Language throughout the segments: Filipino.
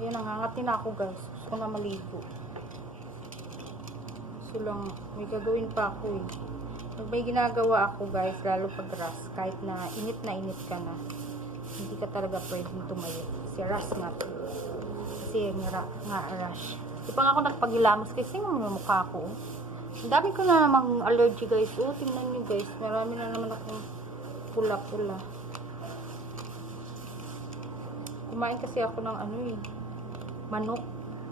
Ayan, nangangati na ako guys. Gusto ko na maligo. So lang, may gagawin pa ako eh. Pag may ginagawa ako guys, lalo pag rush, kahit na init na init ka na, hindi ka talaga pwedeng tumayo. Kasi rush nga. Kasi nga, nga rush. Di pa nga ako nagpagilamos kasi mga mukha ko. oh. Ang dami ko na namang allergy guys. Oh, tingnan nyo guys. Marami na naman akong pula-pula. Kumain kasi ako ng ano eh. Manok.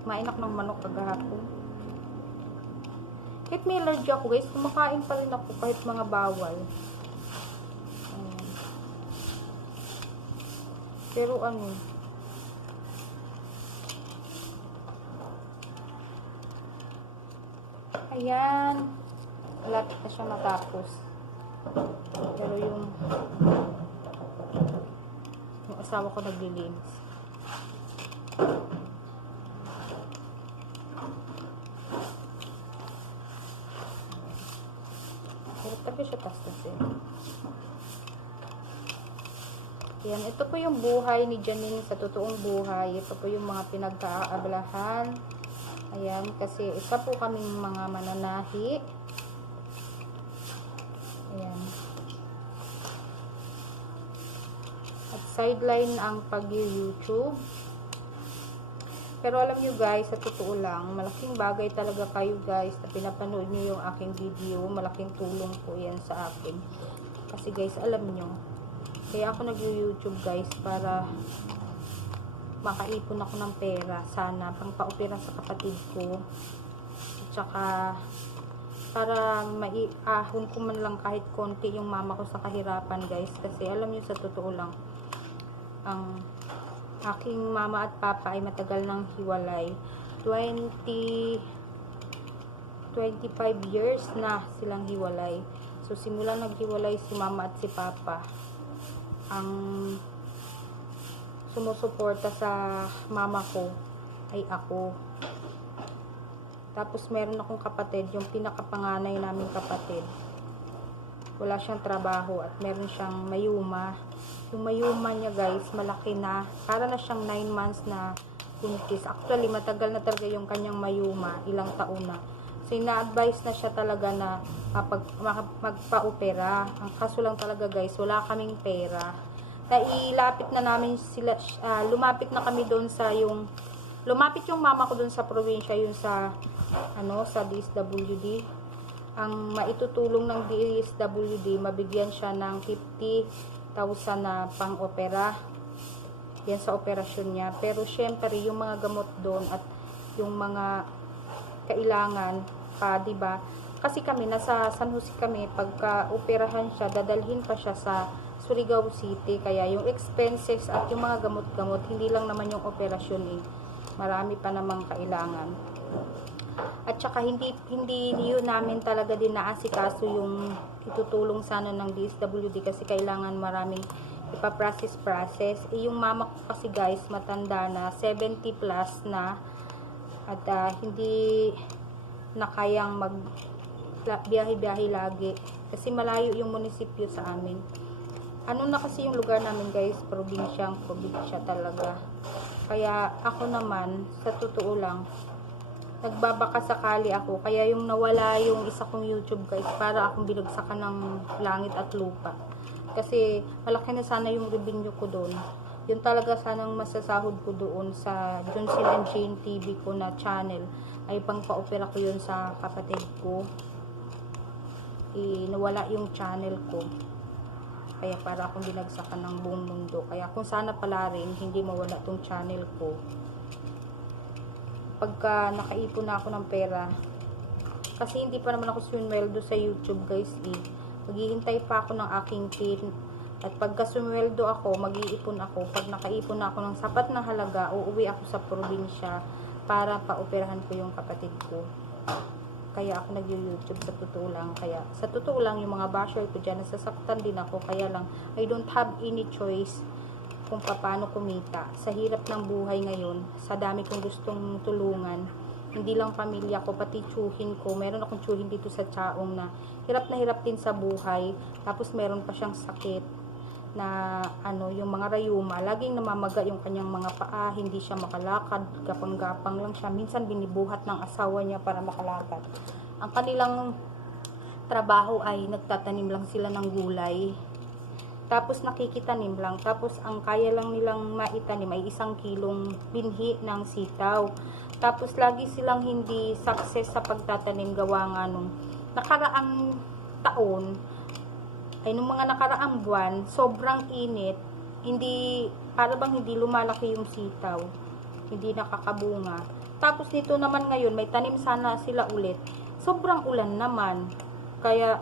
Kumain ako ng manok kagahapon. Kahit may allergy ako guys, kumakain pa rin ako kahit mga bawal. Pero ano, ayan, malapit na siya matapos. Pero yung yung asawa ko naglilinis. Pero tabi siya tastas eh. Yan, ito po yung buhay ni Janine sa totoong buhay. Ito po yung mga pinagkaabalahan. Ayan, kasi isa po kaming mga mananahi. Ayan. At sideline ang pag-YouTube. Pero alam nyo guys, sa totoo lang, malaking bagay talaga kayo guys na pinapanood nyo yung aking video. Malaking tulong po yan sa akin. Kasi guys, alam nyo, kaya ako nag-YouTube guys para makaipon ako ng pera. Sana, pang paopera sa kapatid ko. At saka, para maiahon ko man lang kahit konti yung mama ko sa kahirapan guys. Kasi alam nyo sa totoo lang, ang aking mama at papa ay matagal nang hiwalay. 20 25 years na silang hiwalay. So simula naghiwalay si mama at si papa, ang sumusuporta sa mama ko ay ako. Tapos meron akong kapatid, yung pinakapanganay naming kapatid. Wala siyang trabaho at meron siyang mayuma. Yung mayuma niya guys, malaki na. Para na siyang 9 months na buntis. Actually, matagal na talaga yung kanyang mayuma. Ilang taon na. So, ina-advise na siya talaga na mapag, maka- magpa-opera. Ang kaso lang talaga guys, wala kaming pera. Nailapit na namin sila, ah, lumapit na kami doon sa yung, lumapit yung mama ko doon sa probinsya, yung sa, ano, sa DSWD ang maitutulong ng DSWD, mabigyan siya ng 50,000 na pang-opera. Yan sa operasyon niya. Pero syempre, yung mga gamot doon at yung mga kailangan pa, 'di ba? Kasi kami nasa San Jose kami, pagka operahan siya, dadalhin pa siya sa Surigao City. Kaya yung expenses at yung mga gamot-gamot, hindi lang naman yung operasyon eh. Marami pa namang kailangan. At saka hindi hindi yun namin talaga din naasikaso yung itutulong sana ng DSWD kasi kailangan maraming ipaprocess process. Eh, yung mama ko kasi guys matanda na 70 plus na at ah, hindi na kayang mag biyahe-biyahe lagi kasi malayo yung munisipyo sa amin. Ano na kasi yung lugar namin guys, probinsyang probinsya talaga. Kaya ako naman, sa totoo lang, nagbabaka sakali ako. Kaya yung nawala yung isa kong YouTube guys, para akong binagsakan ng langit at lupa. Kasi malaki na sana yung revenue ko doon. Yun talaga sanang masasahod ko doon sa Johnson and Jane TV ko na channel. Ay pang pa-opera ko yun sa kapatid ko. Eh, nawala yung channel ko. Kaya para akong binagsakan ng buong mundo. Kaya kung sana pala rin, hindi mawala tong channel ko pagka nakaipon na ako ng pera kasi hindi pa naman ako sumweldo sa YouTube guys eh maghihintay pa ako ng aking at pagka sumweldo ako mag-iipon ako pag nakaipon na ako ng sapat na halaga uuwi ako sa probinsya para paoperahan ko yung kapatid ko kaya ako nag-YouTube sa totoo lang kaya sa totoo lang yung mga basher ko dyan nasasaktan din ako kaya lang I don't have any choice kung paano kumita. Sa hirap ng buhay ngayon, sa dami kong gustong tulungan, hindi lang pamilya ko, pati tsuhin ko. Meron akong tsuhin dito sa Chaong na hirap na hirap din sa buhay. Tapos meron pa siyang sakit na ano yung mga rayuma laging namamaga yung kanyang mga paa hindi siya makalakad gapang-gapang lang siya. Minsan binibuhat ng asawa niya para makalakad. Ang kanilang trabaho ay nagtatanim lang sila ng gulay. Tapos nakikitanim lang. Tapos ang kaya lang nilang maitanim ay isang kilong binhi ng sitaw. Tapos lagi silang hindi success sa pagtatanim gawa nga nung nakaraang taon ay nung mga nakaraang buwan, sobrang init, hindi, para bang hindi lumalaki yung sitaw, hindi nakakabunga. Tapos nito naman ngayon, may tanim sana sila ulit, sobrang ulan naman, kaya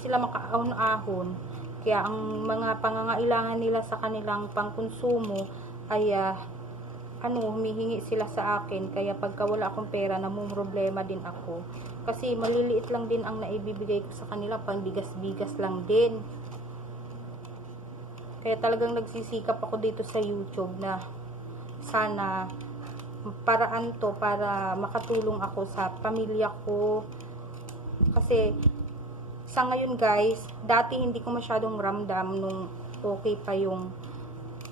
sila makaahon-ahon. Kaya ang mga pangangailangan nila sa kanilang pangkonsumo ay ah, ano, humihingi sila sa akin. Kaya pagka wala akong pera, namumroblema din ako. Kasi maliliit lang din ang naibibigay ko sa kanila, pang bigas-bigas lang din. Kaya talagang nagsisikap ako dito sa YouTube na sana paraan to para makatulong ako sa pamilya ko. Kasi sa ngayon guys, dati hindi ko masyadong ramdam nung okay pa yung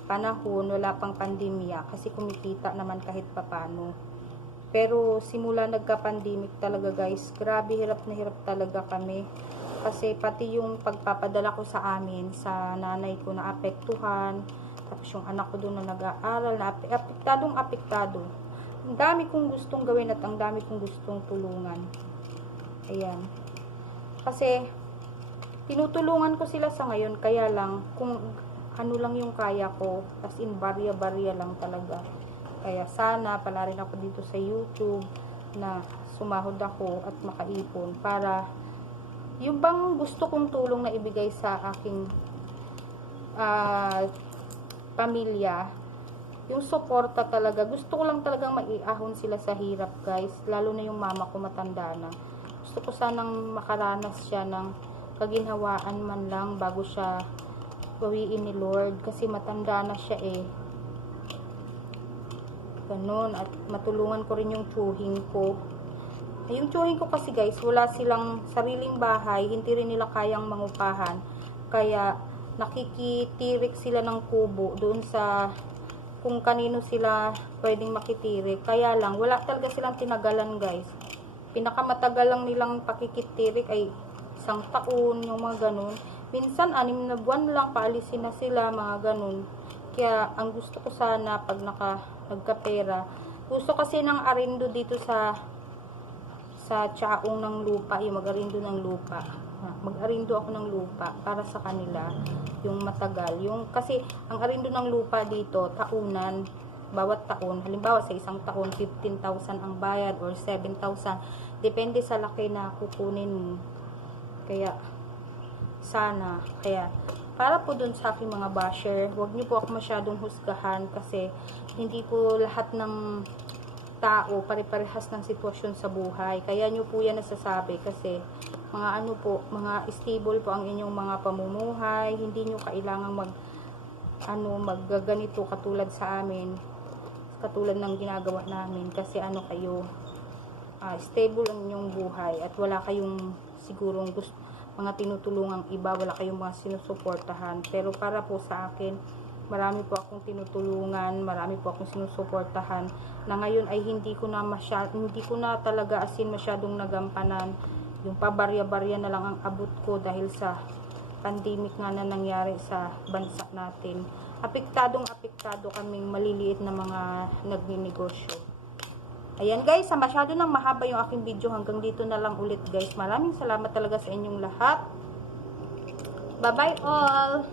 panahon, wala pang pandemya kasi kumikita naman kahit papano. Pero simula nagka-pandemic talaga guys, grabe hirap na hirap talaga kami. Kasi pati yung pagpapadala ko sa amin, sa nanay ko na apektuhan, tapos yung anak ko doon na nag-aaral, na ape- apektadong apektado. Ang dami kong gustong gawin at ang dami kong gustong tulungan. Ayan. Kasi, tinutulungan ko sila sa ngayon, kaya lang, kung ano lang yung kaya ko, as in, barya-barya lang talaga. Kaya sana, pala rin ako dito sa YouTube, na sumahod ako at makaipon para yung bang gusto kong tulong na ibigay sa aking ah, pamilya, yung suporta talaga, gusto ko lang talagang maiahon sila sa hirap guys, lalo na yung mama ko matanda na. Gusto ko sanang makaranas siya ng kaginhawaan man lang bago siya bawiin ni Lord kasi matanda na siya eh. Ganun. At matulungan ko rin yung tsuhing ko. Yung tsuhing ko kasi guys, wala silang sariling bahay, hindi rin nila kayang mangupahan. Kaya nakikitirik sila ng kubo doon sa kung kanino sila pwedeng makitirik. Kaya lang, wala talaga silang tinagalan guys. Pinakamatagal lang nilang pakikitirik ay isang taon, yung mga ganun. Minsan, anim na buwan lang, paalisin na sila, mga ganun. Kaya, ang gusto ko sana, pag naka, nagkapera, gusto kasi ng arindo dito sa sa tsaong ng lupa, yung mag-arindo ng lupa. Mag-arindo ako ng lupa para sa kanila, yung matagal. Yung, kasi, ang arindo ng lupa dito, taunan, bawat taon, halimbawa sa isang taon, 15,000 ang bayad or 7,000. Depende sa laki na kukunin mo. Kaya, sana, kaya, para po dun sa aking mga basher, huwag niyo po ako masyadong husgahan kasi hindi po lahat ng tao pare-parehas ng sitwasyon sa buhay. Kaya nyo po yan nasasabi kasi mga ano po, mga stable po ang inyong mga pamumuhay. Hindi nyo kailangang mag ano, maggaganito katulad sa amin. Katulad ng ginagawa namin kasi ano kayo ah, stable ang inyong buhay at wala kayong sigurong gusto mga tinutulungang iba, wala kayong mga sinusuportahan. Pero para po sa akin, marami po akong tinutulungan, marami po akong sinusuportahan na ngayon ay hindi ko na masya, hindi ko na talaga asin masyadong nagampanan. Yung pabarya-barya na lang ang abot ko dahil sa pandemic nga na nangyari sa bansa natin. Apektadong apektado kaming maliliit na mga nagninegosyo. Ayan guys, masyado nang mahaba yung aking video hanggang dito na lang ulit guys. Maraming salamat talaga sa inyong lahat. Bye bye all!